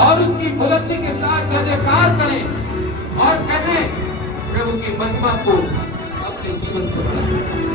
और उसकी बुलंदी के साथ जय जयकार करें और कहें प्रभु की महिमा को अपने जीवन से बढ़ाएं।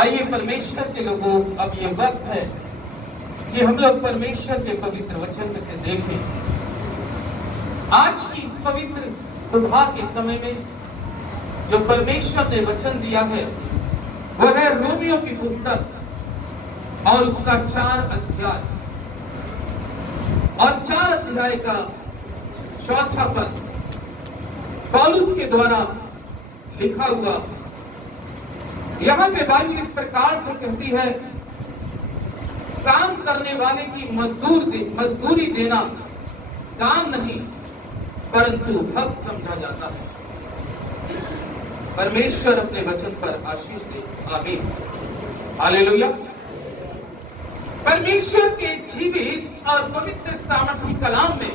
आइए परमेश्वर के लोगों, अब ये वक्त है कि हम लोग परमेश्वर के पवित्र वचन में से देखें। आज की इस पवित्र सुबह के समय में जो परमेश्वर ने वचन दिया है वो है रोमियो की पुस्तक और उसका 4 अध्याय और 4 अध्याय का 4था पद पौलुस के द्वारा लिखा हुआ। यहाँ पे बाइबल इस प्रकार से कहती है, काम करने वाले की मजदूरी देना दान नहीं परंतु हक समझा जाता है। परमेश्वर अपने वचन पर आशीष दे, आमीन, हालेलुया। परमेश्वर के जीवित और पवित्र सामर्थी कलाम में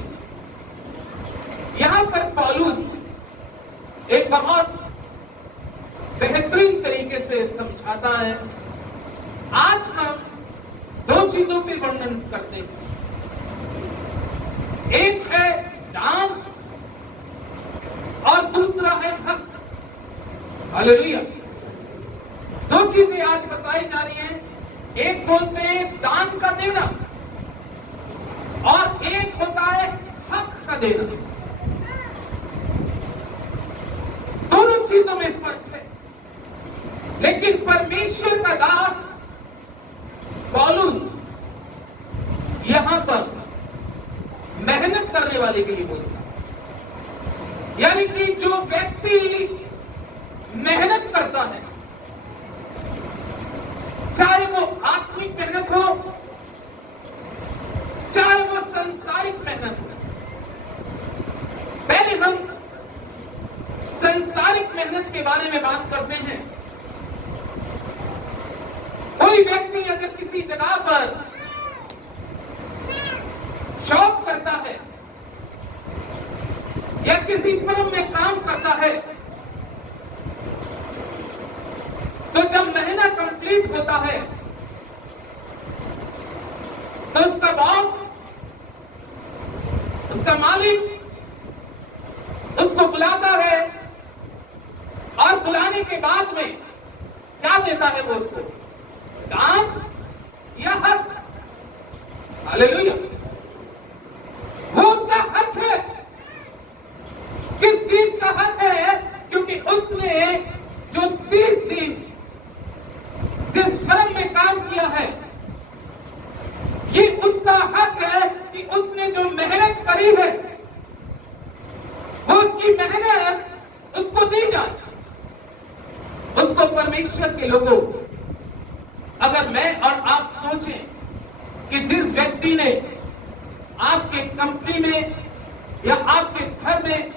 यहां पर पौलुस एक बहुत बेहतरीन तरीके से समझाता है। आज हम दो चीजों पे वर्णन करते हैं, एक है दान और दूसरा है हक, हालेलुया। दो चीजें आज बताई जा रही हैं, एक बोलते हैं दान का देना और एक होता है हक का देना। दोनों चीजों में फर्क है, लेकिन परमेश्वर का दास पौलुस यहां पर मेहनत करने वाले के लिए बोलता है, यानी कि जो व्यक्ति मेहनत करता है, चाहे वो आत्मिक मेहनत हो चाहे वो संसारिक मेहनत हो। पहले हम संसारिक मेहनत के बारे में बात करते हैं। कोई व्यक्ति अगर किसी जगह पर जॉब करता है या किसी फर्म में काम करता है, तो जब महीना कंप्लीट होता है तो उसका बॉस, उसका मालिक उसको बुलाता है और बुलाने के बाद में क्या देता है वो उसको, दान या हक, हालेलुया। वो उसका हक है। किस चीज का हक है? क्योंकि उसने जो 30 दिन जिस फर्म में काम किया है, ये उसका हक है कि उसने जो मेहनत करी है वो उसकी मेहनत उसको दी जाए। उसको परमेश्वर के लोगों, अगर मैं और आप सोचें कि जिस व्यक्ति ने आपके कंपनी में या आपके घर में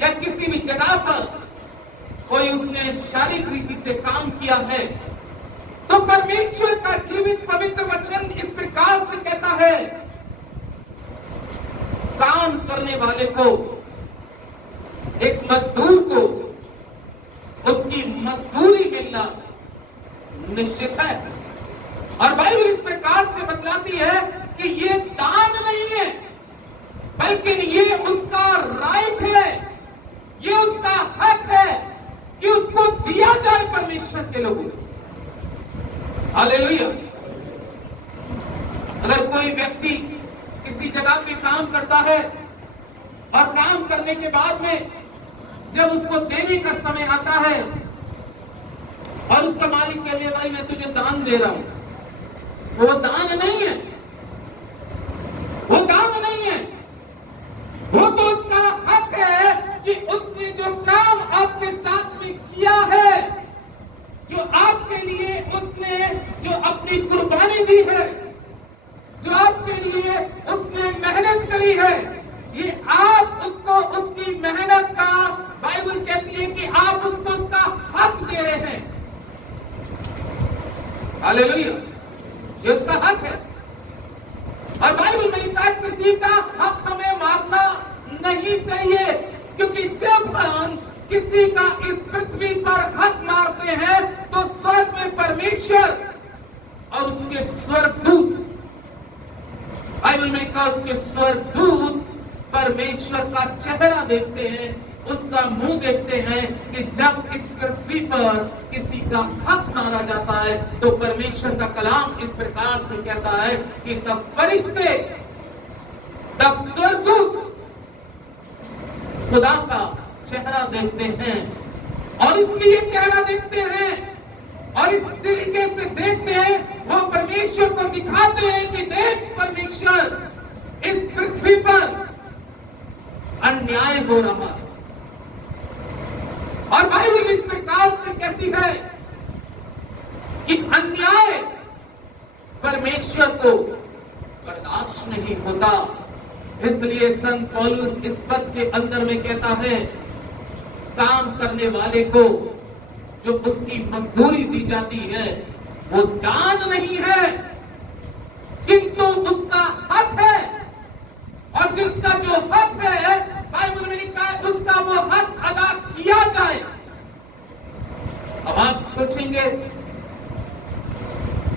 या किसी भी जगह पर कोई उसने शारीरिक रीति से काम किया है, तो परमेश्वर का जीवित पवित्र वचन इस प्रकार से कहता है, काम करने वाले को, एक मजदूर को उसकी मजदूरी मिलना निश्चित है। और बाइबल इस प्रकार से बतलाती है कि ये दान नहीं है, बल्कि ये उसका राइट है, ये उसका हक है कि उसको दिया जाए परमेश्वर के लोगों को, हालेलुया। अगर कोई व्यक्ति किसी जगह पे काम करता है और काम करने के बाद में जब उसको देने का समय आता है और उसका मालिक कह दे, भाई मैं तुझे दान दे रहा हूं, वो दान नहीं है, वो दान नहीं है। वो तो उसका हक है कि उसने जो काम आपके साथ में किया है, जो आपके लिए उसने जो अपनी कुर्बानी दी है, जो आपके लिए उसने मेहनत करी है, ये आप उसको उसकी मेहनत का, बाइबल कहती है कि आप उसको उसका हक दे रहे हैं, हालेलुया। ये उसका हक है। और बाइबल में लिखा है किसी का हक हमें मारना नहीं चाहिए, क्योंकि जब हम किसी का इस पृथ्वी पर हक मारते हैं तो स्वर्ग में परमेश्वर और उसके स्वर्गदूत, बाइबल में लिखा उसके स्वर्गदूत परमेश्वर का चेहरा देखते हैं, उसका मुंह देखते हैं कि जब इस पृथ्वी पर किसी का हक मारा जाता है तो परमेश्वर का कलाम इस प्रकार से कहता है कि तब फरिश्ते, तब स्वर्गदूत खुदा का चेहरा देखते हैं। और इसलिए चेहरा देखते हैं और इस तरीके से देखते हैं, वो परमेश्वर को दिखाते हैं कि देख परमेश्वर, इस पृथ्वी पर अन्याय हो रहा है। और बाइबल इस प्रकार से कहती है कि अन्याय परमेश्वर को बर्दाश्त नहीं होता। इसलिए संत पौलुस इस पद के अंदर में कहता है, काम करने वाले को जो उसकी मजदूरी दी जाती है वो दान नहीं है, किंतु उसका हक है। और जिसका जो हक है, बाइबल में लिखा है, उसका वो हक अदा किया जाए। अब आप सोचेंगे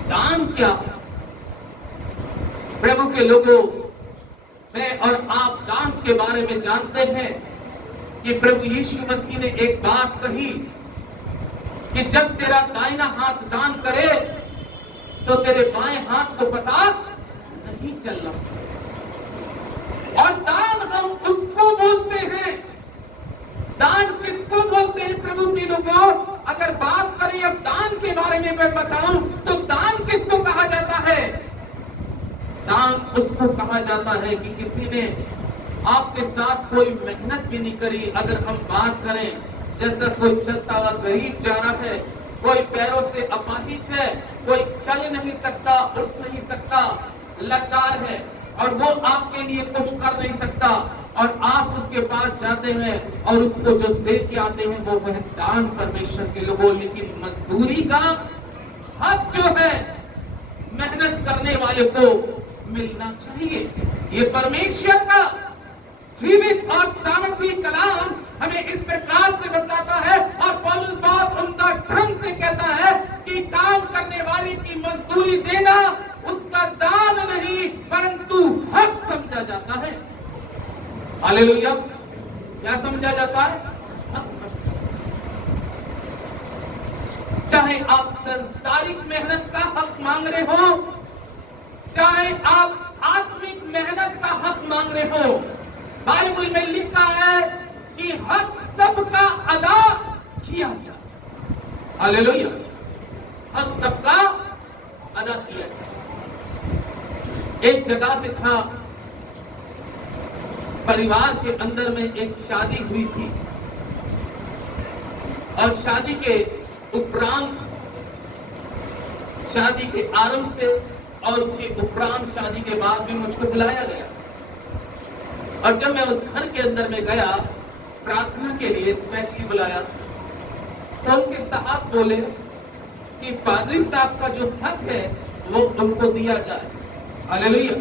दान क्या? प्रभु के लोगों, मैं और आप दान के बारे में जानते हैं कि प्रभु यीशु मसीह ने एक बात कही कि जब तेरा दाहिना हाथ दान करे तो तेरे बाएं हाथ को पता नहीं चलना चाहिए। और दान हम उसको बोलते हैं, दान किसको बोलते हैं प्रभु के लोगों? अगर बात करें अब दान के बारे में मैं बताऊं तो दान किसको कहा जाता है? दान उसको कहा जाता है कि किसी ने आपके साथ कोई मेहनत भी नहीं करी। अगर हम बात करें, जैसा कोई चलता हुआ गरीब जा रहा है, कोई पैरों से अपाहिज है, कोई चल नहीं सकता, उठ नहीं सकता, लाचार है और वो आपके लिए कुछ कर नहीं सकता, और आप उसके पास जाते हैं और उसको जो दे के आते हैं वो है दान परमेश्वर के लोगों। लेकिन मजदूरी का हक जो है मेहनत करने वाले को मिलना चाहिए। ये परमेश्वर का जीवित और सामर्थी कलाम हमें इस प्रकार से बताता है। और पौलुस बहुत उम्दा ढंग से कहता है कि काम करने वाले की मजदूरी देना उसका दान नहीं परंतु हक समझा जाता है। हालेलुया! क्या समझा जाता है? हक समझा। चाहे आप संसारिक मेहनत का हक मांग रहे हो, चाहे आप आत्मिक मेहनत का हक मांग रहे हो, बाइबल में लिखा है कि हक सबका अदा किया जाए। हालेलुया! हक सबका अदा किया जाए। एक जगह पे था, परिवार के अंदर में एक शादी हुई थी और शादी के उपरांत, शादी के आरंभ से और उसके उपरांत शादी के बाद भी मुझको बुलाया गया। और जब मैं उस घर के अंदर में गया, प्रार्थना के लिए स्पेशली बुलाया, तो उनके साहब बोले कि पादरी साहब का जो हक है वो उनको दिया जाए। हालेलुया!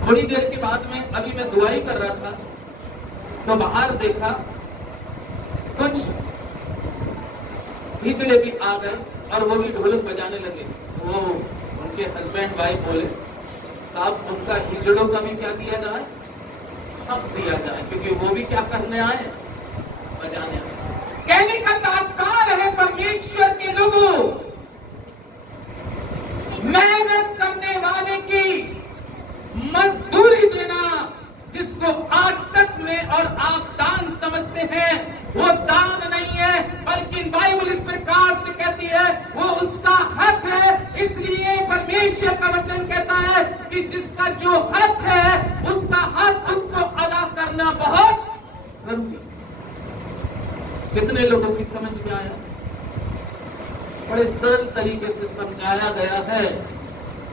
थोड़ी देर के बाद में, अभी मैं दुआई कर रहा था तो बाहर देखा कुछ हिजड़े भी आ गए और वो भी ढोलक बजाने लगे। वो उनके हस्बैंड वाइफ बोले, साहब उनका हिजड़ों का भी क्या दिया जाए? हक दिया जाए, क्योंकि वो भी क्या करने आए? बजाने आए। कहने का तात्पर्य है परमेश्वर के लोगों, मेहनत करने वाले की मजदूरी देना, जिसको आज तक में और आप दान समझते हैं, वो दान नहीं है, बल्कि बाइबल इस प्रकार से कहती है वो उसका हक है। इसलिए परमेश्वर का वचन कहता है कि जिसका जो हक है उसका हक उसको अदा करना बहुत जरूरी। कितने लोगों की समझ में आया? बड़े सरल तरीके से समझाया गया है।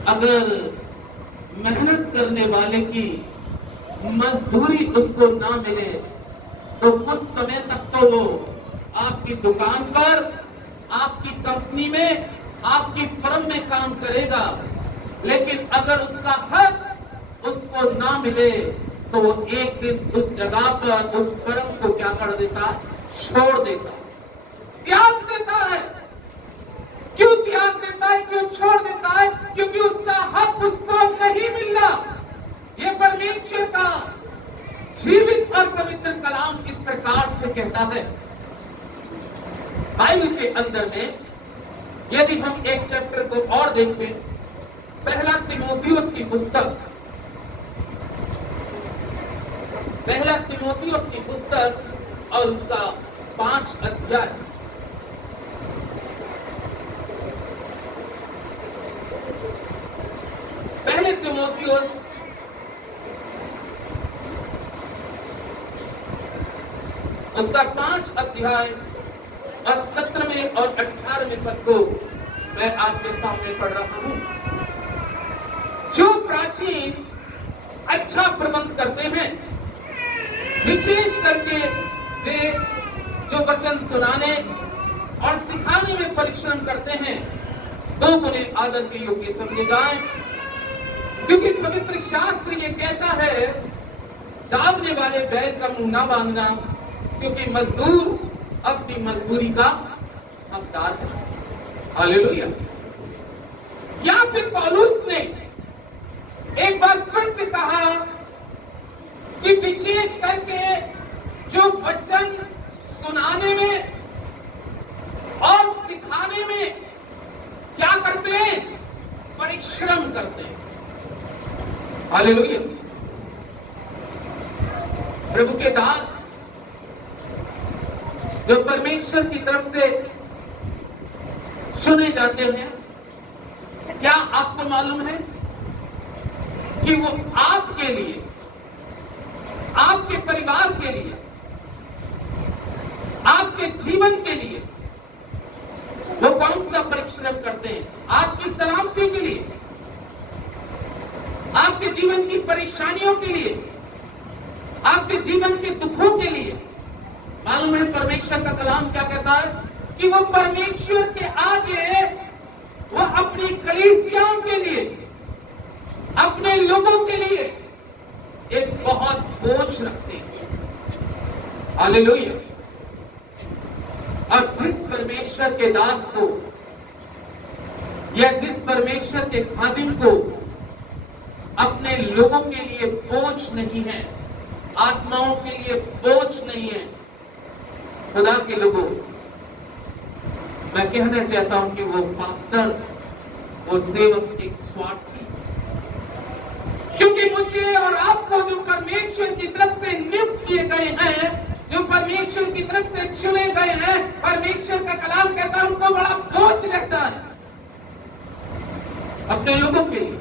अगर मेहनत करने वाले की मजदूरी उसको ना मिले तो कुछ समय तक तो वो आपकी दुकान पर, आपकी कंपनी में, आपकी फर्म में काम करेगा, लेकिन अगर उसका हक उसको ना मिले तो वो एक दिन उस जगह पर उस फर्म को क्या कर देता है? छोड़ देता है, त्याग देता है। क्यों त्याग देता है, क्यों छोड़ देता है? क्योंकि उसका हक उसको नहीं मिल रहा। ये परमेश्वर का जीवित और पवित्र कलाम इस प्रकार से कहता है। बाइबल के अंदर में यदि हम एक चैप्टर को और देखें, पहला तीमुथियुस की पुस्तक, पहला तीमुथियुस की पुस्तक और उसका 5 अध्याय, पहले तीमुथियुस उसका 5 अध्याय और 17वें और 18वें पद को मैं आपके सामने पढ़ रहा हूं। जो प्राचीन अच्छा प्रबंध करते हैं। विशेष करके वे जो वचन सुनाने और सिखाने में परिश्रम करते हैं, तो उन्हें आदर के योग्य समझे जाएं, क्योंकि पवित्र शास्त्र ये कहता है, दावने वाले बैल का मुंह ना बांधना, क्योंकि मजदूर अपनी मजदूरी का हकदार है। हालेलुया। या फिर पौलुस ने एक बार फिर से कहा कि विशेष करके जो वचन सुनाने में और सिखाने में क्या करते हैं, परिश्रम करते हैं। हालेलुया। प्रभु के दास जो परमेश्वर की तरफ से चुने जाते हैं, क्या आपको मालूम है कि वो आपके लिए, आपके परिवार के लिए, आपके जीवन के लिए वो कौन सा परिश्रम करते हैं? आपकी सलामती के लिए, आपके जीवन की परेशानियों के लिए, आपके जीवन के दुखों के लिए। मालूम है परमेश्वर का कलाम क्या कहता है कि वो परमेश्वर के आगे वो अपनी कलीसियाओं के लिए, अपने लोगों के लिए एक बहुत बोझ रखते हैं। हालेलुया। और जिस परमेश्वर के दास को या जिस परमेश्वर के खादिम को अपने लोगों के लिए बोझ नहीं है, आत्माओं के लिए बोझ नहीं है, खुदा के लोगों, मैं कहना चाहता हूं कि वो पास्टर और सेवक एक स्वार्थी, क्योंकि मुझे और आपको जो परमेश्वर की तरफ से नियुक्त किए गए हैं, जो परमेश्वर की तरफ से चुने गए हैं, परमेश्वर का कलाम कहता है उनको बड़ा बोझ लगता है अपने लोगों के लिए।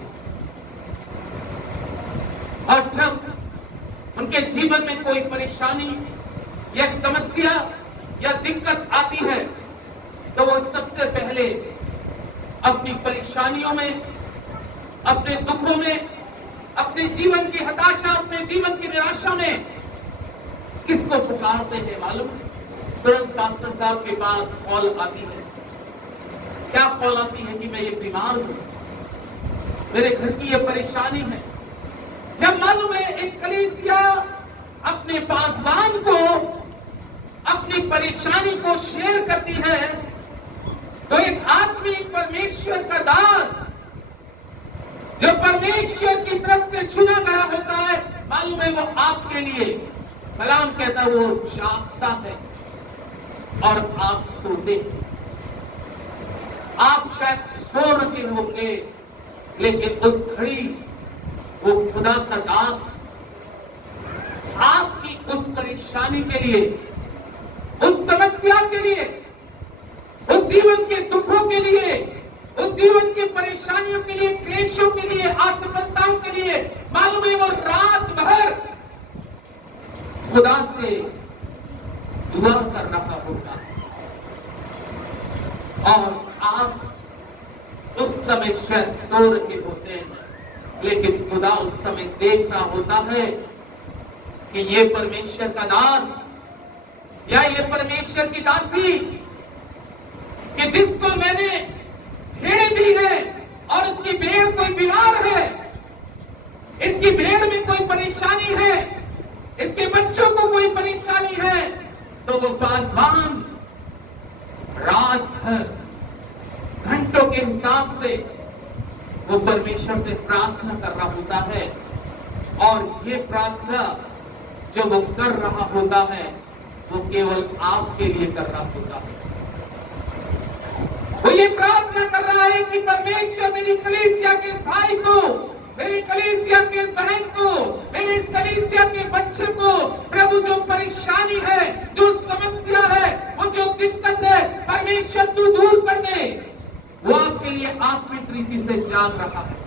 और जब उनके जीवन में कोई परेशानी या समस्या या दिक्कत आती है, तो वो सबसे पहले अपनी परेशानियों में, अपने दुखों में, अपने जीवन की हताशा, अपने जीवन की निराशा में किसको पुकारते हैं मालूम है? तुरंत पास्टर साहब के पास कॉल आती है। क्या कॉल आती है कि मैं ये बीमार हूं, मेरे घर की ये परेशानी है। जब मालूम है एक कलीसिया अपने पासवान को अपनी परेशानी को शेयर करती है, तो एक आत्मिक परमेश्वर का दास जो परमेश्वर की तरफ से चुना गया होता है, मालूम है वो आपके लिए, कलाम कहता है वो जागता है और आप सोते। आप शायद सो रहे होंगे, लेकिन उस घड़ी वो खुदा का दास आपकी उस परेशानी के लिए, उस समस्या के लिए, उस जीवन के दुखों के लिए, उस जीवन की परेशानियों के लिए, क्लेशों के लिए, असफलताओं के लिए, मालूम है वो रात भर खुदा से दुआ कर रहा होगा। और आप उस समय शायद सो रहे होते हैं, लेकिन खुदा उस समय देख रहा होता है कि ये परमेश्वर का दास या ये परमेश्वर की दासी कि जिसको मैंने भेड़ दी है और उसकी भेड़ कोई बीमार है, इसकी भेड़ में कोई परेशानी है, इसके बच्चों को कोई परेशानी है, तो वो पासवान रात भर घंटों के हिसाब से वो परमेश्वर से प्रार्थना कर रहा होता है। और ये प्रार्थना जो वो कर रहा होता है, वो केवल आपके लिए कर रहा होता है। वो ये प्रार्थना कर रहा है कि परमेश्वर मेरी कलीसिया के भाई को, मेरी कलीसिया के बहन को, मेरी इस कलीसिया के बच्चे को, प्रभु जो परेशानी है, जो समस्या है, वो जो दिक्कत है, परमेश्वर तू दूर कर दे। वो आपके लिए आत्मिक रीति से जाग रहा है,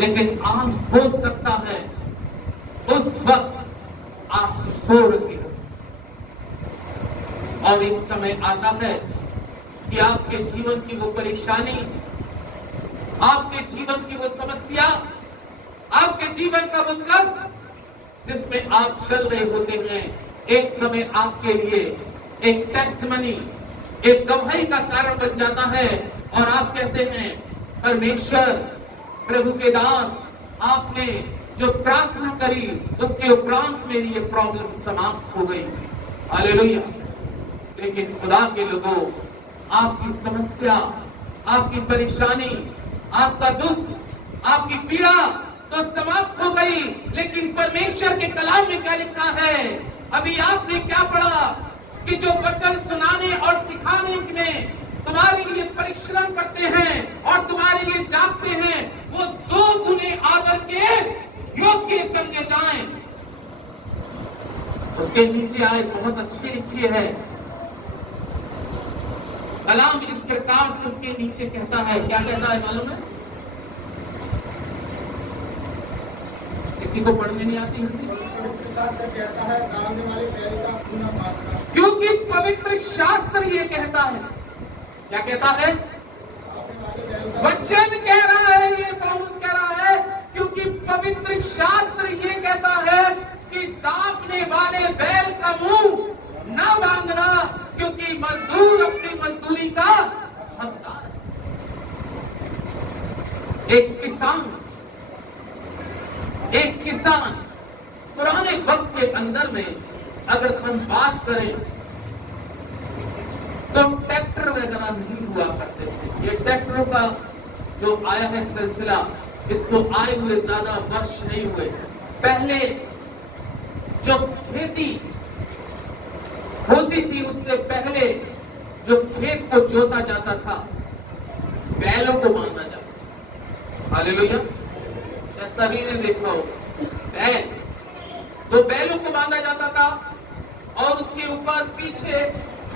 लेकिन आप हो सकता है उस वक्त आप सो रहे हो और एक समय आता है कि आपके जीवन की वो परेशानी, आपके जीवन की वो समस्या आपके जीवन का वो कष्ट जिसमें आप चल रहे होते हैं, एक समय आपके लिए एक टेस्टमनी, एक गवाही का कारण बन जाता है और आप कहते हैं परमेश्वर, प्रभु के दास, आपने जो प्रार्थना करी उसके उपरांत मेरी ये प्रॉब्लम समाप्त हो गई। हालेलुया। लेकिन खुदा के लोगों, आपकी समस्या, आपकी परेशानी, आपका दुख, आपकी पीड़ा तो समाप्त हो गई, लेकिन परमेश्वर के कलाम में क्या लिखा है? अभी आपने क्या पढ़ा कि जो वचन सुनाने और सिखाने में तुम्हारे लिए परिश्रम करते हैं और तुम्हारे लिए जागते हैं, वो 2 गुने आदर के योग्य समझे जाएं। उसके नीचे आए बहुत अच्छी लिखी है, कलाम इस प्रकार से उसके नीचे कहता है, क्या कहता है मालूम है? किसी को पढ़ने नहीं आती हिंदी? कहता है दावने वाले बैल का पुनः मारना, क्योंकि पवित्र शास्त्र ये कहता है। क्या कहता है? वचन कह रहा है, ये पौलुस कह रहा है, क्योंकि पवित्र शास्त्र ये कहता है कि दावने वाले बैल का मुंह ना बांधना, क्योंकि मजदूर अपनी मजदूरी का हकदार है। एक किसान पुराने वक्त के अंदर में अगर हम बात करें तो ट्रैक्टर वगैरह नहीं हुआ करते थे। ये ट्रैक्टरों का जो आया है सिलसिला, इसको आए हुए ज्यादा वर्ष नहीं हुए। पहले जो खेती होती थी, उससे पहले जो खेत को जोता जाता था, बैलों को बांधा जाता। हालेलुया। सभी ने देखा हो बैल, तो बैलों को बांधा जाता था और उसके ऊपर पीछे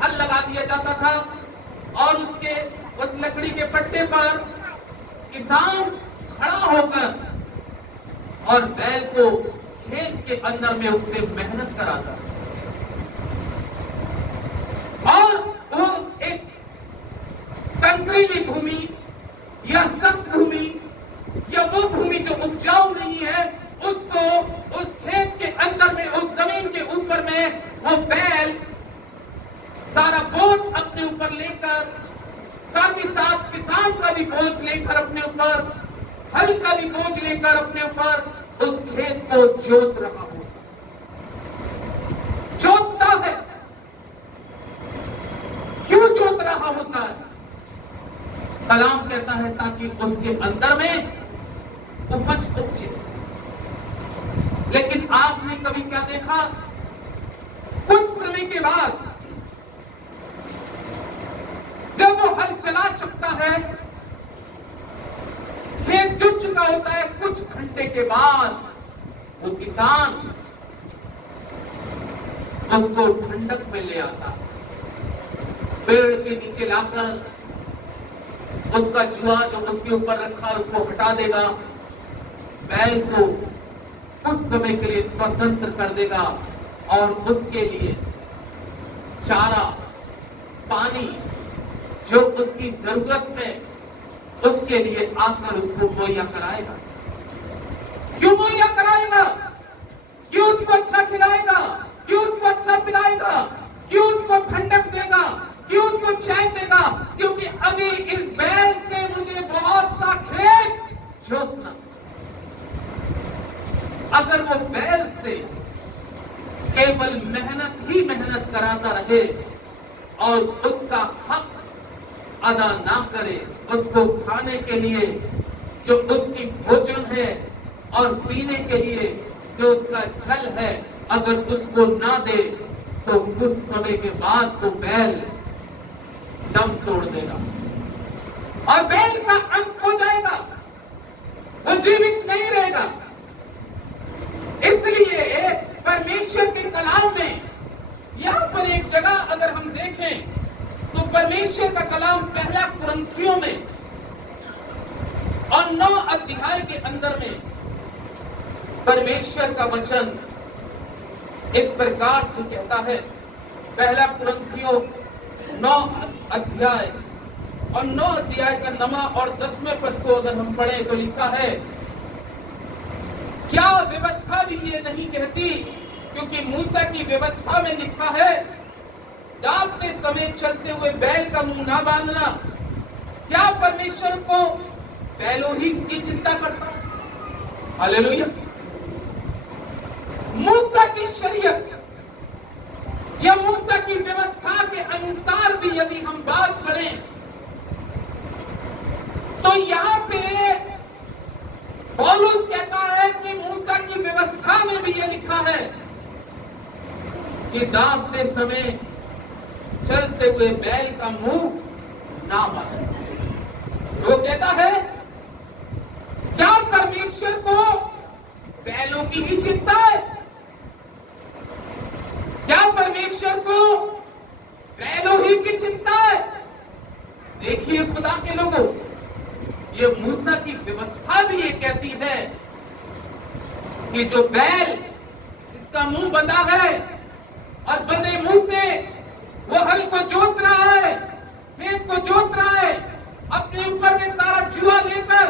हल लगा दिया जाता था और उसके उस लकड़ी के पट्टे पर किसान खड़ा होकर और बैल को खेत के अंदर में उससे मेहनत कराता और वो एक कंकरीली भूमि या सख्त भूमि या वो भूमि जो उपजाऊ नहीं है, उसको उस खेत के अंदर में, उस जमीन के ऊपर में वो बैल सारा बोझ अपने ऊपर लेकर, साथ ही साथ किसान का भी बोझ लेकर अपने ऊपर, हल का भी बोझ लेकर अपने ऊपर उस खेत को जोत रहा हो, जोतता है। क्यों जोत रहा होता है? कलाम कहता है ताकि उसके अंदर में उपज उपजे। लेकिन आपने कभी क्या देखा? कुछ समय के बाद जब वो हल चला चुकता है, खेत जुट चुका होता है, कुछ घंटे के बाद वो किसान उसको ठंडक में ले आता, पेड़ के नीचे लाकर उसका जुआ जो उसके ऊपर रखा उसको हटा देगा, बैल को कुछ समय के लिए स्वतंत्र कर देगा और उसके लिए चारा, पानी जो उसकी जरूरत है उसके लिए आकर उसको मुहैया कराएगा। क्यों मुहैया कराएगा? क्यों उसको अच्छा खिलाएगा? क्यों उसको अच्छा पिलाएगा? क्यों उसको ठंडक देगा? क्यों उसको चैन देगा? क्योंकि अभी इस बैल से मुझे बहुत सा खेत जोतना। अगर वो बैल से केवल मेहनत ही मेहनत कराता रहे और उसका हक अदा ना करे, उसको खाने के लिए जो उसकी भोजन है और पीने के लिए जो उसका जल है, अगर उसको ना दे तो कुछ समय के बाद तो बैल दम तोड़ देगा और बैल का अंत हो जाएगा, वो जीवित नहीं रहेगा। इसलिए परमेश्वर के कलाम में यहां पर एक जगह अगर हम देखें तो परमेश्वर का कलाम पहला कुरिन्थियों में और 9 अध्याय के अंदर में परमेश्वर का वचन इस प्रकार से कहता है। पहला कुरिन्थियों 9 अध्याय और 9 अध्याय का 9वां और 10वें पद को अगर हम पढ़ें तो लिखा है, क्या व्यवस्था भी ये नहीं कहती, क्योंकि मूसा की व्यवस्था में लिखा है दावते समय चलते हुए बैल का मुंह ना बांधना। क्या परमेश्वर को बैलों ही की चिंता करता? हालेलुया। मूसा की शरीयत या मूसा की व्यवस्था के अनुसार भी यदि हम बात करें तो यहां पे पौलुस कहता है कि मूसा की व्यवस्था में भी यह लिखा है कि दावते समय चलते हुए बैल का मुंह ना बांधे। वो कहता है क्या परमेश्वर को बैलों की ही चिंता है? क्या परमेश्वर को बैलों ही की चिंता है? देखिए खुदा के लोगों, ये मूसा की व्यवस्था भी ये कहती है कि जो बैल जिसका मुंह बंधा है और बंधे मुंह से वो हल को जोत रहा है, खेत को जोत रहा है, अपने ऊपर में सारा जुआ लेकर,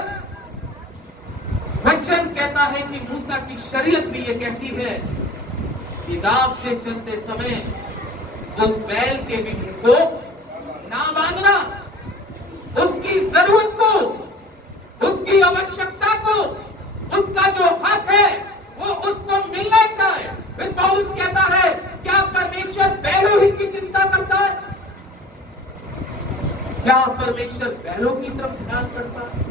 वचन कहता है कि मूसा की शरीयत भी ये कहती है कि दावते चलते समय उस बैल के भी मुंह को ना बांधना, उसकी जरूरत को, उसकी आवश्यकता को, उसका जो हक है वो उसको मिलना चाहिए। फिर पौलुस कहता है क्या परमेश्वर बैलों ही की चिंता करता है? क्या परमेश्वर बैलों की तरफ ध्यान करता है?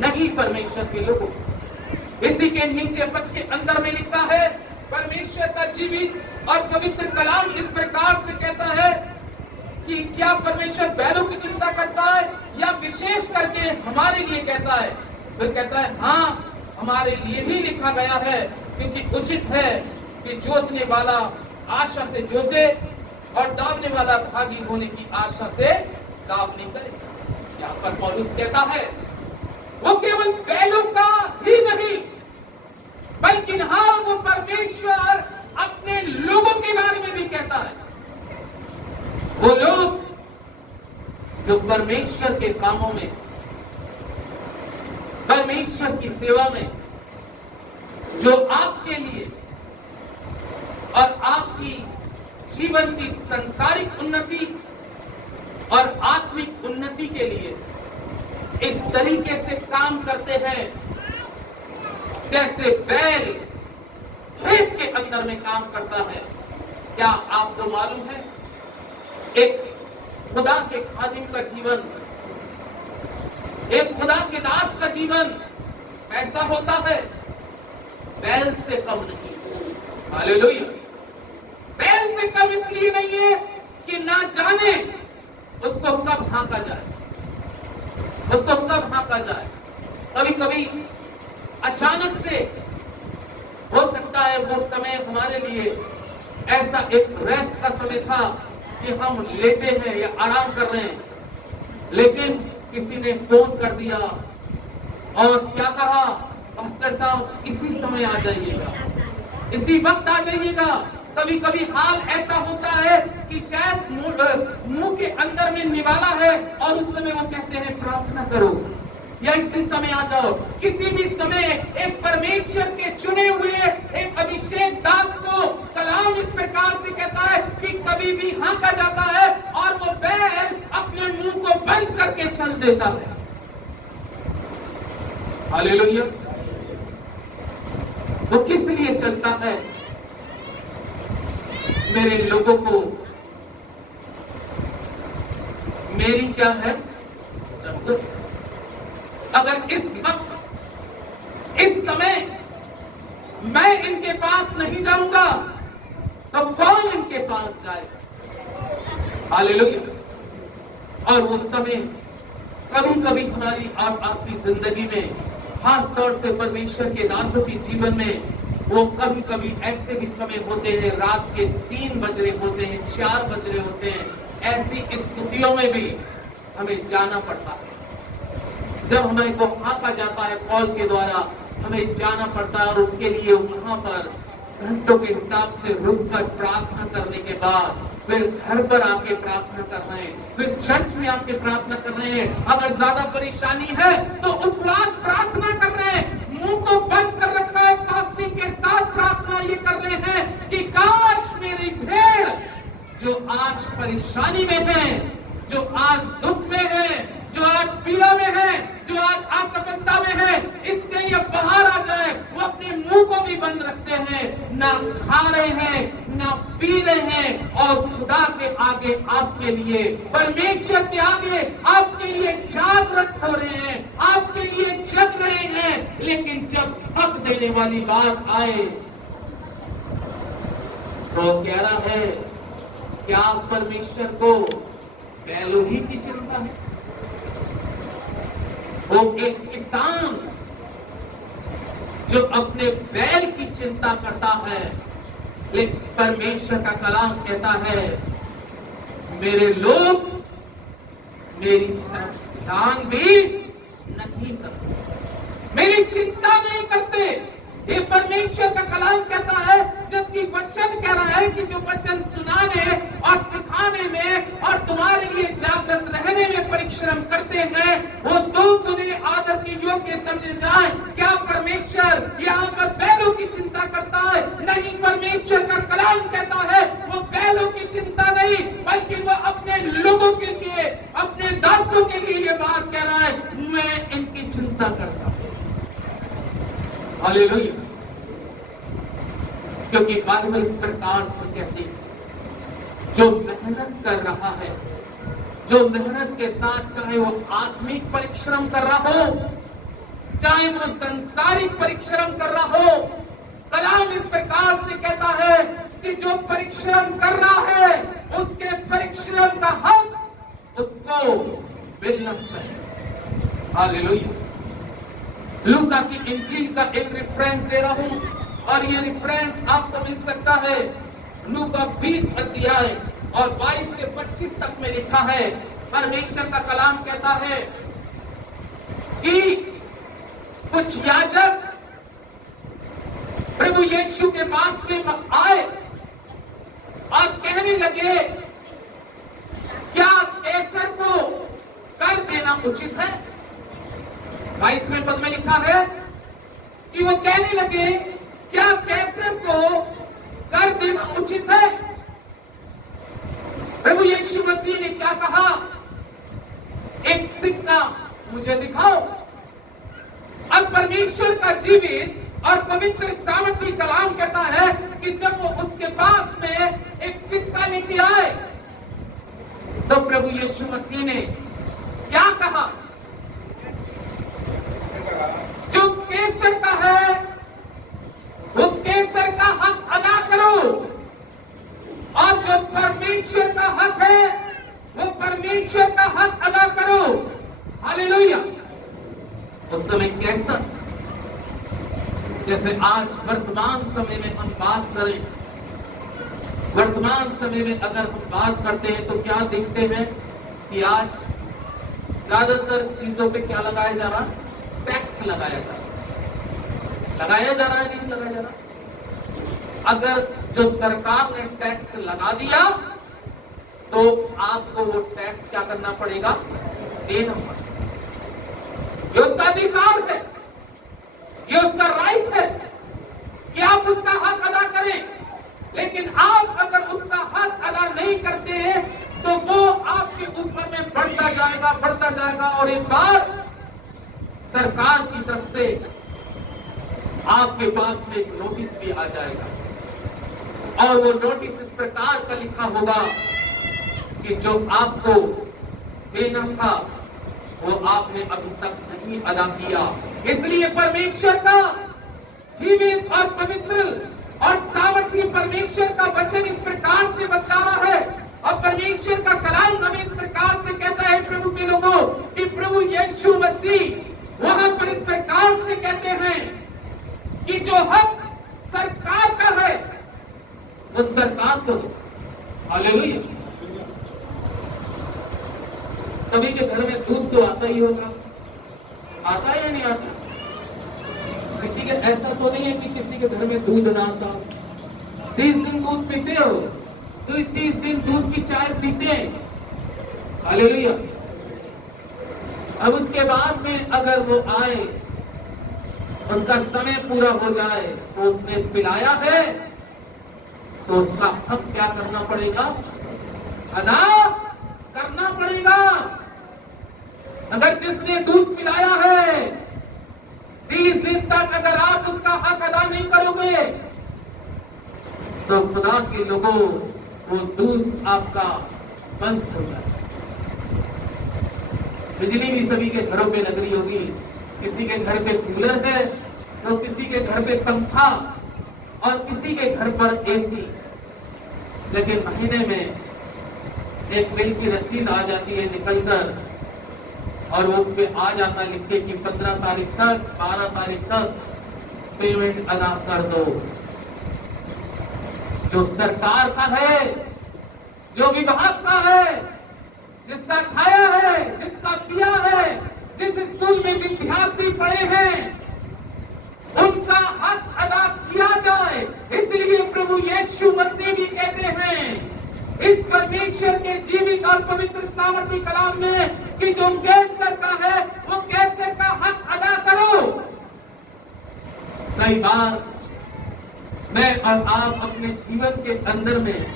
नहीं परमेश्वर के लोगों। इसी के नीचे पद के अंदर में लिखा है परमेश्वर का जीवित और पवित्र कलाम इस प्रकार से कहता है कि क्या परमेश्वर बैलों की चिंता करता है या विशेष करके हमारे लिए कहता है? फिर कहता है हाँ, हमारे लिए ही लिखा गया है, क्योंकि उचित है कि जोतने वाला आशा से जोते और दावने वाला भागी होने की आशा से दावनी करे। यहाँ पर पौलुस कहता है वो केवल बैलों का ही नहीं बल्कि हाँ, वो परमेश्वर अपने लोगों के बारे में भी कहता है। वो लोग जो परमेश्वर के कामों में, परमेश्वर की सेवा में, जो आपके लिए और आपकी जीवन की सांसारिक उन्नति और आत्मिक उन्नति के लिए इस तरीके से काम करते हैं जैसे बैल खेत के अंदर में काम करता है। क्या आपको मालूम है एक खुदा के खादिम का जीवन, एक खुदा के दास का जीवन ऐसा होता है, बैल से कम नहीं। हालेलुया। बैल से कम इसलिए नहीं है कि ना जाने उसको कब हाँका जाए, उसको कब हाँका जाए। कभी कभी अचानक से हो सकता है वो समय हमारे लिए ऐसा एक रेस्ट का समय था कि हम लेटे हैं या आराम कर रहे हैं, लेकिन किसी ने फोन कर दिया और क्या कहा, पास्टर साहब इसी समय आ जाइएगा, इसी वक्त आ जाइएगा। कभी कभी हाल ऐसा होता है कि शायद मुंह के अंदर में निवाला है और उस समय वो कहते हैं प्रार्थना करो या इसी समय आ जाओ। किसी भी समय एक परमेश्वर के चुने हुए एक अभिषेक दास को कलाम इस प्रकार से कहता है कि कभी भी हाँका जाता है और वो बैल अपने मुंह को बंद करके चल देता है। हालेलुया। वो किस लिए चलता है? मेरे लोगों को मेरी क्या है सब कुछ। अगर इस वक्त इस समय मैं इनके पास नहीं जाऊंगा तो कौन इनके पास जाएगा? हालेलुया। और वो समय कभी कभी हमारी और आपकी जिंदगी में, खास तौर से परमेश्वर के दासों के जीवन में, वो कभी कभी ऐसे भी समय होते हैं, रात के 3 बज रहे होते हैं, 4 बज रहे होते हैं, ऐसी स्थितियों में भी हमें जाना पड़ता है। जब हमें को हाँका जाता है कॉल के द्वारा, हमें जाना पड़ता है और उनके लिए वहां पर घंटों के हिसाब से रुककर प्रार्थना करने के बाद फिर घर पर आके प्रार्थना कर रहे हैं, फिर चर्च में आके प्रार्थना कर रहे हैं। अगर ज्यादा परेशानी है तो उपवास प्रार्थना कर रहे हैं, मुंह को बंद कर रखा है, आज परेशानी में है, जो आज दुख में है, जो आज पीड़ा में है, जो आज असफलता में है, इससे ये बाहर आ जाए। वो अपने मुंह को भी बंद रखते हैं, ना खा रहे हैं, ना पी रहे हैं, और खुदा के आगे, आपके लिए, परमेश्वर के आगे आपके लिए जागृत हो रहे हैं, आपके लिए जग रहे हैं। लेकिन जब हक देने वाली बात आए तो कह रहा है, क्या परमेश्वर को बैलों ही की चिंता है? वो एक किसान जो अपने बैल की चिंता करता है, लेकिन परमेश्वर का कलाम कहता है, मेरे लोग मेरी ध्यान भी नहीं करते, मेरी चिंता नहीं करते। ये परमेश्वर का कलाम कहता है, जबकि वचन कह रहा है कि जो वचन सुनाने और सिखाने में और तुम्हारे लिए जागृत रहने में परिश्रम करते हैं, वो दो गुने आदर के योग्य समझे जाए। क्या परमेश्वर यहाँ पर बैलों की चिंता करता है? नहीं, परमेश्वर का कलाम कहता है वो बैलों की चिंता नहीं, बल्कि वो अपने लोगों के लिए, अपने दासों के लिए ये बात कह रहा है, मैं इनकी चिंता करता हूं। हालेलुया। क्योंकि बाइबल इस प्रकार से कहती है, जो मेहनत कर रहा है, जो मेहनत के साथ, चाहे वो आत्मिक परिश्रम कर रहा हो, चाहे वो संसारिक परिश्रम कर रहा हो, कलाम इस प्रकार से कहता है कि जो परिश्रम कर रहा है, उसके परिश्रम का हक उसको मिलना चाहिए। हालेलुया। लूका की इंजील का एक रेफरेंस दे रहा हूं, और ये रेफरेंस आपको मिल सकता है लूका 20 अध्याय और 22 से 25 तक में लिखा है। परमेश्वर का कलाम कहता है कि कुछ याजक प्रभु यीशु के पास में आए और कहने लगे, क्या कैसर को कर देना उचित है? 22वें पद में लिखा है कि वो कहने लगे, क्या कैसर को कर देना उचित है? प्रभु यीशु मसीह ने क्या कहा? एक सिक्का मुझे दिखाओ। अब परमेश्वर का जीवित और पवित्र सामर्थी कलाम कहता है कि जब वो उसके पास में एक सिक्का लेके आए, तो प्रभु यीशु मसीह ने क्या कहा? जो कैसर का है, वो कैसर का हक अदा करो, और जो परमेश्वर का हक है, वो परमेश्वर का हक अदा करो। हालेलुया। उस समय कैसर, जैसे आज वर्तमान समय में हम बात करें, वर्तमान समय में अगर हम बात करते हैं तो क्या देखते हैं कि आज ज्यादातर चीजों पे क्या लगाया जा रहा? टैक्स लगाया जा रहा। लगाया जा रहा है, नहीं लगाया जा रहा? अगर जो सरकार ने टैक्स लगा दिया तो आपको वो टैक्स क्या करना पड़ेगा? देना पड़ेगा। ये उसका अधिकार है, ये उसका राइट है कि आप उसका हक अदा करें। लेकिन आप अगर उसका हक अदा नहीं करते हैं तो वो आपके ऊपर में बढ़ता जाएगा, बढ़ता जाएगा, और एक बार सरकार की तरफ से आपके पास में एक नोटिस भी आ जाएगा, और वो नोटिस इस प्रकार का लिखा होगा कि जो आपको देना था वो आपने अभी तक नहीं अदा किया। इसलिए परमेश्वर का जीवित और पवित्र और सामर्थी परमेश्वर का वचन इस प्रकार से बता रहा है, और परमेश्वर का कलाम हमें इस प्रकार से कहता है प्रभु के लोगों, कि प्रभु यीशु मसीह वहां पर इस प्रकार से कहते हैं कि जो हक सरकार का है वो सरकार को दो। हालेलुया। सभी के घर में दूध तो आता ही होगा, आता है या नहीं आता? किसी के ऐसा तो नहीं है कि किसी के घर में दूध ना आता हो। 30 दिन दूध पीते हो, तो 30 दिन दूध की चाय पीते हैं। हालेलुया। अब उसके बाद में अगर वो आए, उसका समय पूरा हो जाए, तो उसने पिलाया है, तो उसका हक क्या करना पड़ेगा? अदा करना पड़ेगा। अगर जिसने दूध पिलाया है 30 दिन तक अगर आप उसका हक अदा नहीं करोगे तो खुदा के लोगों वो दूध आपका बंद हो जाएगा। बिजली भी सभी के घरों पे लग रही होगी, किसी के घर पे कूलर है तो किसी के घर पे पंखा और किसी के घर पर एसी, लेकिन महीने में एक बिल की रसीद आ जाती है निकलकर और उस पे आ जाता लिखे कि 15 तारीख तक 12 तारीख तक पेमेंट अदा कर दो। जो सरकार का है, जो विभाग का है, जिसका खाया है, जिसका पिया है, जिस स्कूल में विद्यार्थी पढ़े हैं, उनका हक अदा किया जाए। इसलिए प्रभु यीशु मसीह भी कहते हैं इस परमेश्वर के जीवित और पवित्र सामर्थी कलाम में कि जो कैसर का है वो कैसर का हक अदा करो। कई बार मैं और आप अपने जीवन के अंदर में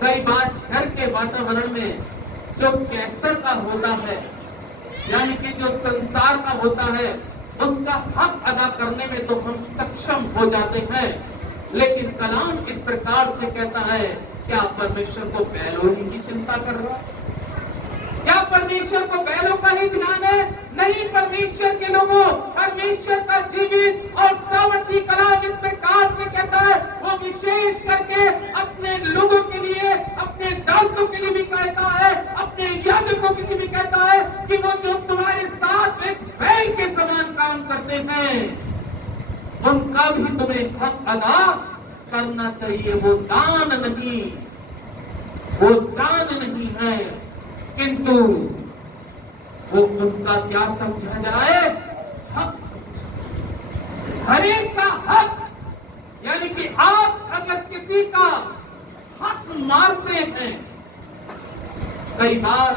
कई बार घर के वातावरण में जो कैसर का होता है, यानी कि जो संसार का होता है, उसका हक अदा करने में तो हम सक्षम हो जाते हैं, लेकिन कलाम इस प्रकार से कहता है क्या परमेश्वर को बैलों ही की चिंता कर रहा है? क्या परमेश्वर को बैलों का ही ध्यान है? नहीं परमेश्वर के लोगों, परमेश्वर का जीवित और सामर्थी कलाम इस प्रकार से कहता है, वो विशेष करके अपने लोगों के लिए, अपने दासों के लिए भी कहता है, अपने याजकों के लिए भी कहता है कि वो जो तुम्हारे साथ एक बैल के समान काम करते हैं उनका भी तुम्हें हक अदा करना चाहिए। वो दान नहीं, वो दान नहीं है, किंतु वो उनका क्या समझा जाए? हक समझा। हर एक का हक, यानी कि आप अगर किसी का हक मारते हैं, कई बार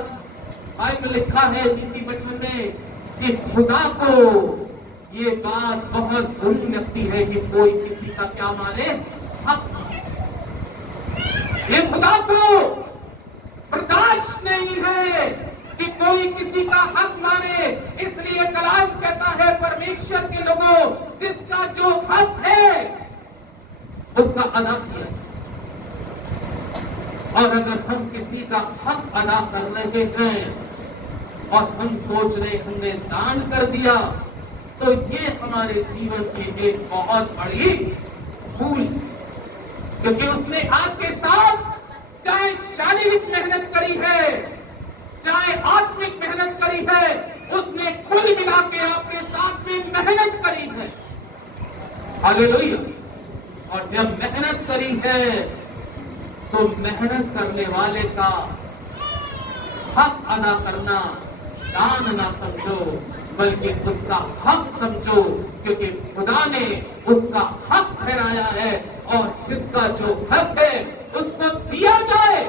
बाइबल लिखा है नीति वचन में कि खुदा को ये बात बहुत बुरी लगती है कि कोई किसी का क्या मारे? हक। ये खुदा को बर्दाश्त नहीं है कि कोई किसी का हक मारे। इसलिए कलाम कहता है परमेश्वर के लोगों, जिसका जो हक है उसका अदा किया जाए। और अगर हम किसी का हक अदा कर रहे हैं और हम सोच रहे हमने दान कर दिया, तो ये हमारे जीवन की एक बहुत बड़ी भूल, क्योंकि उसने आपके साथ चाहे शारीरिक मेहनत करी है, चाहे आत्मिक मेहनत करी है, उसने कुल मिला के आपके साथ में मेहनत करी है। हालेलुया। और जब मेहनत करी है तो मेहनत करने वाले का हक अदा करना दान ना समझो, बल्कि उसका हक समझो, क्योंकि खुदा ने उसका हक ठहराया है और जिसका जो हक है उसको दिया जाए।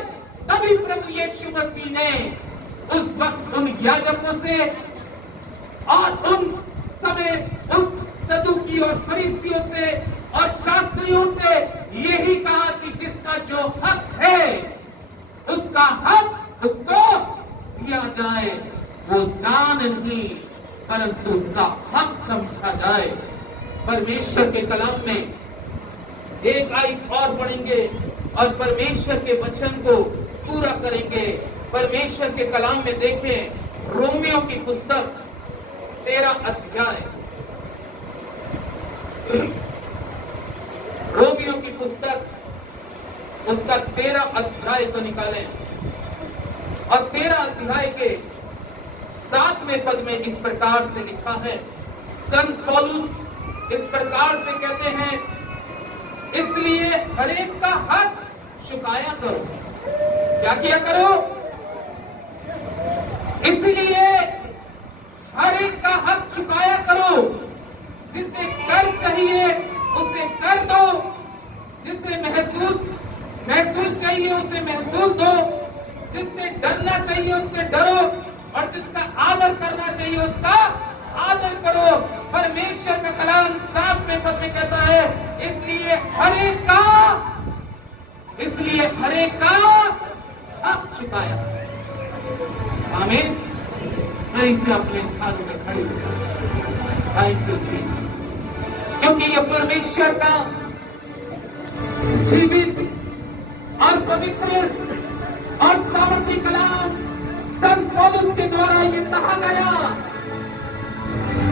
तभी प्रभु यीशु मसीह ने उस वक्त उन याजकों से और उन समय उस सदूकी और फरीसियों से और शास्त्रियों से यही कहा कि जिसका जो हक है उसका हक उसको दिया जाए। वो दान नहीं परंतु उसका हक समझा जाए। परमेश्वर के कलाम में एक आयत और पढ़ेंगे और परमेश्वर के वचन को पूरा करेंगे। परमेश्वर के कलाम में देखें रोमियो की पुस्तक 13 अध्याय, रोमियो की पुस्तक उसका 13 अध्याय को निकालें और 13 अध्याय के 7वें पद में इस प्रकार से लिखा है, संत पौलुस इस प्रकार से कहते हैं, इसलिए हर एक का हक चुकाया करो। क्या किया करो? इसलिए हर एक का हक चुकाया करो। जिसे कर चाहिए उसे कर दो, जिसे महसूस चाहिए उसे महसूस दो, जिससे डरना चाहिए उससे डरो और जिसका आदर करना चाहिए उसका आदर करो। परमेश्वर का कलाम 7वें पद में कहता है, इसलिए हर एक का हक चुकाया। आमीन। मैं इसे अपने स्थान में खड़े हो जाए। थैंक यू जीसस, क्योंकि ये परमेश्वर का जीवित और पवित्र और सामर्थी कलाम संत पौलुस के द्वारा ये कहा गया।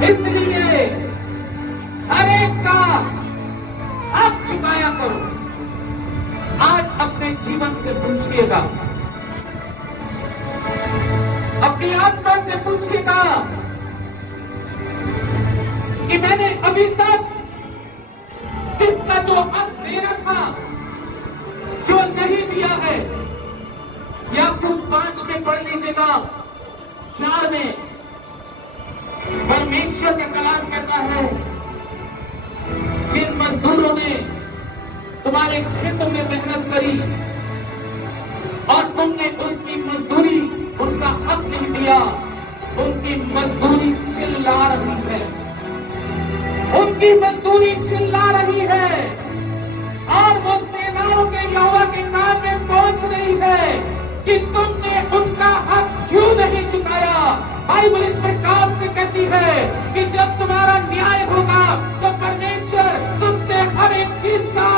इसलिए हर एक का हक चुकाया करो। आज अपने जीवन से पूछिएगा, अपनी आत्मा से पूछिएगा कि मैंने अभी तक जिसका जो हक देना था, जो नहीं दिया है। याकूब 5 में पढ़ लीजिएगा, 4 में परमेश्वर का कलाम कहता है, जिन मजदूरों ने तुम्हारे खेतों में मेहनत करी और तुमने उसकी मजदूरी, उनका हक नहीं दिया, उनकी मजदूरी चिल्ला रही है, उनकी मजदूरी चिल्ला रही है और वो सेनाओं के यहोवा के कान में पहुंच रही है कि तुमने उनका हक क्यों नहीं चुकाया। बाइबल इस प्रकार से कहती है कि जब तुम्हारा न्याय होगा तो परमेश्वर तुमसे हर एक चीज का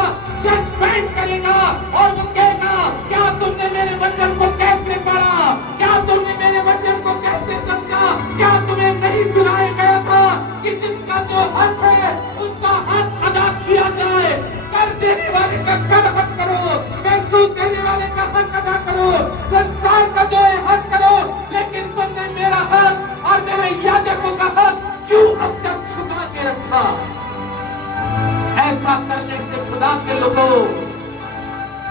जजमेंट करेगा और वो कहेगा, क्या तुमने मेरे वचन को कैसे पढ़ा, क्या तुमने मेरे वचन को कैसे समझा, क्या तुम्हें नहीं सुनाया गया था कि जिसका जो हक है उसका हक अदा किया जाए। कर देने वाले का कर हक करो, महसूस करने वाले का हक अदा करो, संसार का जो है हक करो, लेकिन तुमने मेरा हक और मेरे याजकों का हक क्यों अब तक छुपा के रखा। ऐसा करने से खुदा के लोगों,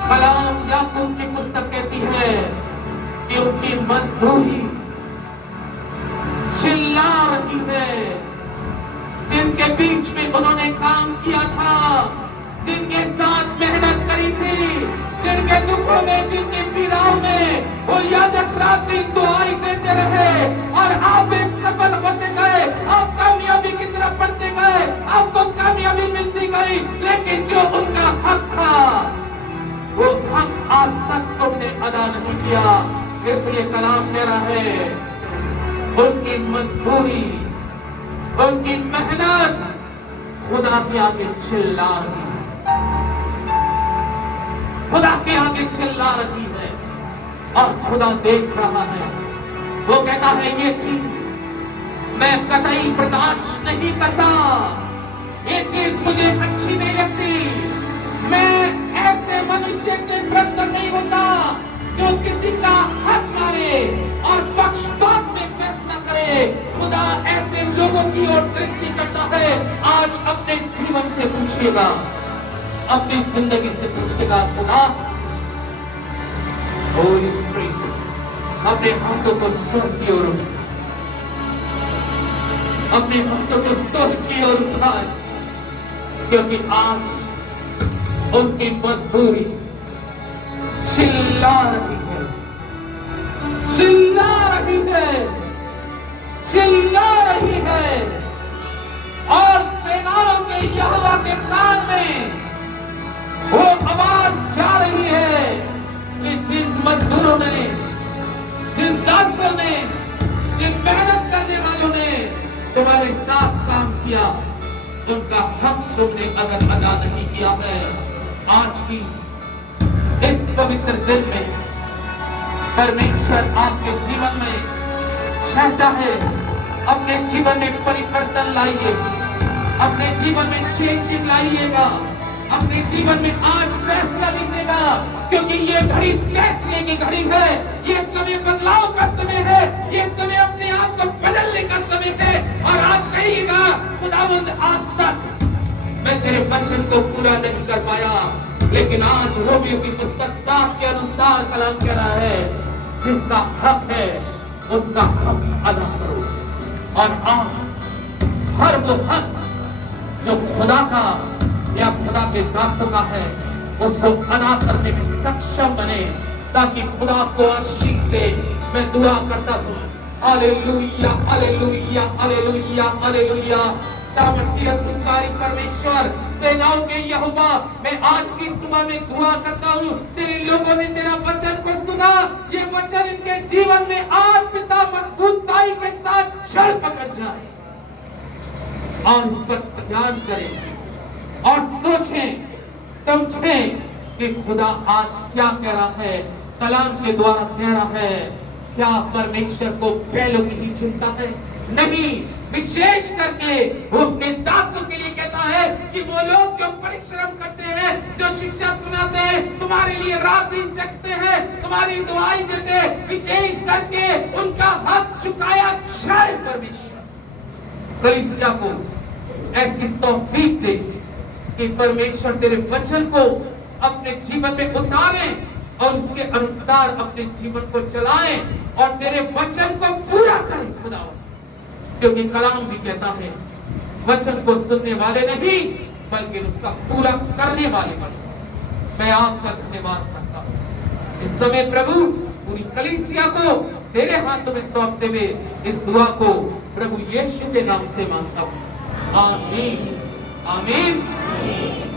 कलाम याकूब की पुस्तक कहती है कि उनकी मजदूरी चिल्ला रही है। जिनके बीच में उन्होंने काम किया था, जिनके साथ मेहनत करी थी, जिनके दुखों में, जिनके पीड़ाओं में वो याजक रात दिन दुआई देते रहे और आप एक सफल होते गए, आप कामयाबी की तरफ बढ़ते गए, आपको कामयाबी मिलती गई, लेकिन जो उनका हक था वो हक आज तक तुमने अदा नहीं किया। इसलिए कलाम कह रहा है, उनकी मजदूरी, उनकी मेहनत खुदा के आगे चिल्ला रही है, खुदा के आगे चिल्ला रही है और खुदा देख रहा है। वो कहता है, ये चीज मैं कतई बर्दाश्त नहीं करता, ये चीज मुझे अच्छी नहीं लगती। मैं ऐसे मनुष्य से प्रसन्न नहीं होता जो किसी का हक मारे और पक्षपात में फैसला करे। खुदा ऐसे लोगों की ओर दृष्टि करता है। आज अपने जीवन से पूछिएगा, अपनी जिंदगी से पूछेगा, खुदा होली स्पिरिट अपने हाथों को स्वर्ग की ओर उठा, अपने हाथों को स्वर्ग की ओर उठाए, क्योंकि आज उनकी मजदूरी चिल्ला रही है, चिल्ला रही है, चिल्ला रही है और सेनाओं के यहोवा के कान में वो आवाज जा रही है कि जिन मजदूरों ने, जिन दासों ने, जिन मेहनत करने वालों ने तुम्हारे साथ काम किया, उनका हक तुमने अगर अदा नहीं किया है। आज की इस पवित्र दिन में परमेश्वर आपके जीवन में चाहता है, अपने जीवन में परिवर्तन लाइए, अपने जीवन में चेंजिंग लाइएगा, अपने जीवन में आज फैसला लीजिएगा, क्योंकि ये घड़ी फैसले की घड़ी है। ये समय बदलाव का समय है, ये समय अपने आप को बदलने का समय है। और आज कहिएगा, खुदावंद आज तक मैं तेरे वचन को पूरा नहीं कर पाया, लेकिन आज रोमियो की पुस्तक 7 के अनुसार कलाम कह रहा है, जिसका हक है उसका हक अदा करो। और आप हर वो हक जो खुदा का या खुदा के दासों का है, उसको अदा करने में सक्षम बने, ताकि खुदा को आशीष दे। मैं दुआ करता हूँ, हालेलुया, हालेलुया, हालेलुया, हालेलुया। सामर्थी अद्भुतकारी परमेश्वर, सेनाओं के यहोवा, मैं आज की सुबह में दुआ करता हूँ, तेरे लोगों ने तेरा वचन को सुना देखना ये वचन इनके जीवन में आज पिता मजबूताई के साथ जड़ पकड़ जाए और इस पर ध्यान करें और सोचें समझें कि खुदा आज क्या कह रहा है, कलाम के द्वारा कह रहा है। क्या परमेश्वर को बैलों की ही चिंता है? नहीं, विशेष करके वो अपने दासों के लिए कहता है कि वो लोग जो परिश्रम करते हैं, जो शिक्षा सुनाते हैं, तुम्हारे लिए रात दिन जगते हैं, तुम्हारी दुआई देते हैं, विशेष करके उनका हाथ झुकाया जाए परमेश्वर कलीसिया को ऐसी तौफीक दे कि परमेश्वर तेरे वचन को अपने जीवन में उतारे और उसके अनुसार अपने जीवन को चलाएं और तेरे वचन को पूरा करें खुदा। क्योंकि कलाम भी कहता है वचन को सुनने वाले नहीं बल्कि उसका पूरा करने वाले बने। मैं आपका धन्यवाद करता हूँ इस समय प्रभु पूरी कलीसिया को तेरे हाथों में सौंपते हुए इस दुआ को प्रभु यीशु के नाम से मांगता हूँ। आमीन आमीन।